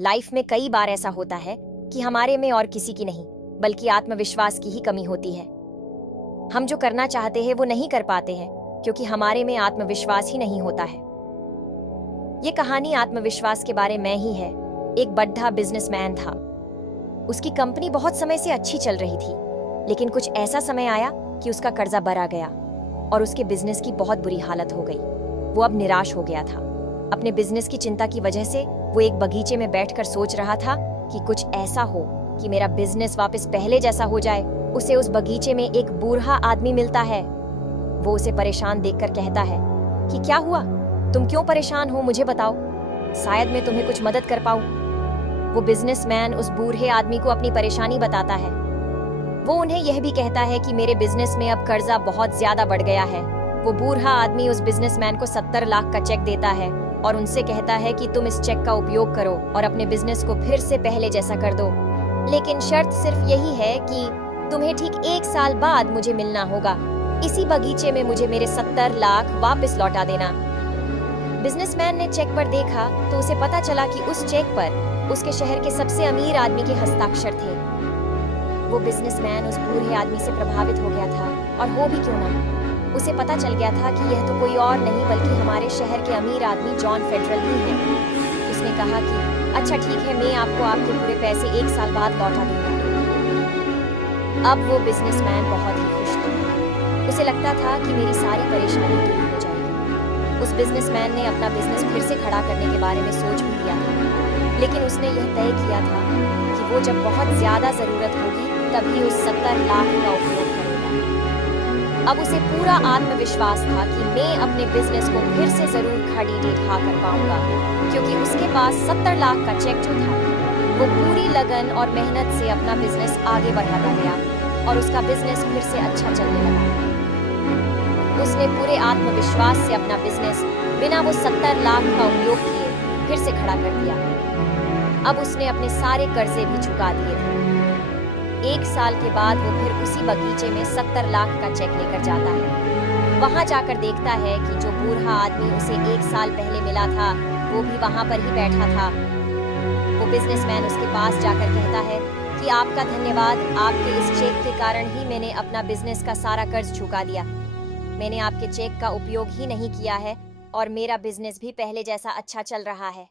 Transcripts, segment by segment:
Life में कई बार ऐसा होता है कि हमारे में और किसी की नहीं बल्कि आत्मविश्वास की ही कमी होती है। हम जो करना चाहते हैं वो नहीं कर पाते हैं क्योंकि हमारे में आत्मविश्वास ही नहीं होता है। ये कहानी आत्मविश्वास के बारे में ही है। एक बड़ा बिजनेसमैन था। उसकी कंपनी बहुत समय से अच्छी चल रही थी, लेकिन कुछ ऐसा समय आया कि उसका कर्जा भरा गया और उसके बिजनेस की बहुत बुरी हालत हो गई। वो अब निराश हो गया था। अपने बिजनेस की चिंता की वजह से वो एक बगीचे में बैठकर सोच रहा था कि कुछ ऐसा हो कि मेरा बिजनेस वापस पहले जैसा हो जाए। उसे उस बगीचे में एक बूढ़ा आदमी मिलता है। वो उसे परेशान देखकर कहता है कि क्या हुआ, तुम क्यों परेशान हो, मुझे बताओ, शायद मैं तुम्हें कुछ मदद कर पाऊं। वो बिजनेसमैन उस बूढ़े आदमी को अपनी परेशानी बताता है। वो उन्हें यह भी कहता है कि मेरे बिजनेस में अब कर्जा बहुत ज्यादा बढ़ गया है। वो बूढ़ा आदमी उस बिजनेसमैन को 70 लाख का चेक देता है और उनसे कहता है कि तुम इस चेक का उपयोग करो और अपने बिजनेस को फिर से पहले जैसा कर दो, लेकिन शर्त सिर्फ यही है कि तुम्हें ठीक 1 साल बाद मुझे मिलना होगा। इसी बगीचे में मुझे मेरे 70 लाख वापस लौटा देना। बिजनेसमैन ने चेक पर देखा तो उसे पता चला कि उस चेक पर उसके शहर के सबसे अमीर आदमी के हस्ताक्षर थे। वो बिजनेसमैन उस बूढ़े आदमी से प्रभावित हो गया था, और हो भी क्यों ना, उसे पता चल गया था कि यह तो कोई और नहीं बल्कि हमारे शहर के अमीर आदमी जॉन फेडरल ही है। उसने कहा कि अच्छा ठीक है, मैं आपको आपके पूरे पैसे 1 साल बाद लौटा दूंगा। अब वो बिजनेसमैन बहुत ही खुश था। उसे लगता था कि मेरी सारी परेशानी दूर हो जाएगी। उस बिजनेसमैन ने अपना बिजनेस फिर से खड़ा करने के बारे में सोच भी लिया था, लेकिन उसने यह तय किया था कि वो जब बहुत ज्यादा जरूरत होगी तभी उस 70 लाख का उपयोग करेगा। अब उसे पूरा आत्मविश्वास था कि मैं अपने बिजनेस को फिर से जरूर खड़ी ढा कर पाऊंगा, क्योंकि उसके पास 70 लाख का चेक जो था वो पूरी लगन और मेहनत से अपना बिजनेस आगे बढ़ाता गया और उसका बिजनेस फिर से अच्छा चलने लगा। उसने पूरे आत्मविश्वास से अपना बिजनेस बिना वो 70 लाख का उपयोग किए फिर से खड़ा कर दिया। अब उसने अपने सारे कर्जे भी चुका दिए थे। 1 साल के बाद वो फिर उसी बगीचे में 70 लाख का चेक लेकर जाता है। वहां जाकर देखता है कि जो बूढ़ा आदमी उसे 1 साल पहले मिला था वो भी वहां पर ही बैठा था। वो बिजनेसमैन उसके पास जाकर कहता है कि आपका धन्यवाद, आपके इस चेक के कारण ही मैंने अपना बिजनेस का सारा कर्ज चुका दिया। मैंने आपके चेक का उपयोग ही नहीं किया है और मेरा बिजनेस भी पहले जैसा अच्छा चल रहा है।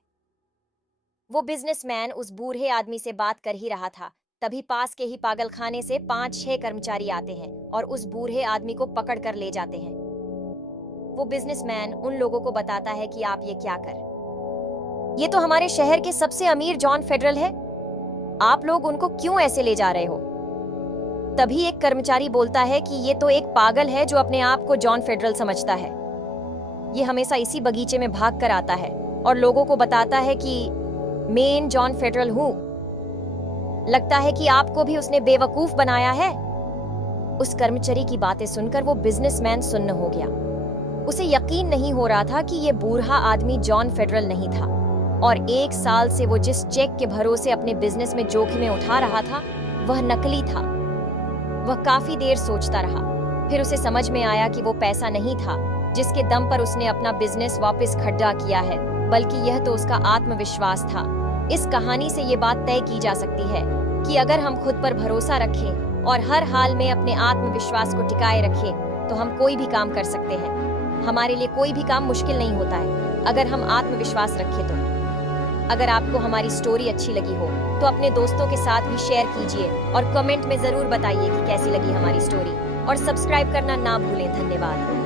वो बिजनेसमैन उस बूढ़े आदमी से बात कर ही रहा था, तभी पास के ही पागलखाने से 5-6 कर्मचारी आते हैं और उस बूढ़े आदमी को पकड़ कर ले जाते हैं। वो बिजनेसमैन उन लोगों को बताता है कि आप ये क्या कर, ये तो हमारे शहर के सबसे अमीर जॉन फेडरल है, आप लोग उनको क्यों ऐसे ले जा रहे हो? तभी एक कर्मचारी बोलता है कि ये तो एक पागल है जो अपने आप को जॉन फेडरल समझता है। ये हमेशा इसी बगीचे में भाग कर आता है और लोगों को बताता है कि मैं जॉन फेडरल हूं। लगता है कि आपको भी उसने बेवकूफ बनाया है। उस कर्मचारी की बातें सुनकर वो बिजनेसमैन सुन्न हो गया। उसे यकीन नहीं हो रहा था कि ये बूढ़ा आदमी जॉन फेडरल नहीं था और 1 साल से वो जिस चेक के भरोसे अपने बिजनेस में जोखिमें उठा रहा था वह नकली था। वह काफी देर सोचता रहा, फिर उसे समझ में आया कि वो पैसा नहीं था जिसके दम पर उसने अपना बिजनेस वापस खड़ा किया है, बल्कि यह तो उसका आत्मविश्वास था। इस कहानी से ये बात तय की जा सकती है कि अगर हम खुद पर भरोसा रखें और हर हाल में अपने आत्मविश्वास को टिकाए रखें तो हम कोई भी काम कर सकते हैं। हमारे लिए कोई भी काम मुश्किल नहीं होता है अगर हम आत्मविश्वास रखें तो। अगर आपको हमारी स्टोरी अच्छी लगी हो तो अपने दोस्तों के साथ भी शेयर कीजिए और कमेंट में जरूर बताइए कि कैसी लगी हमारी स्टोरी, और सब्सक्राइब करना ना भूलें। धन्यवाद।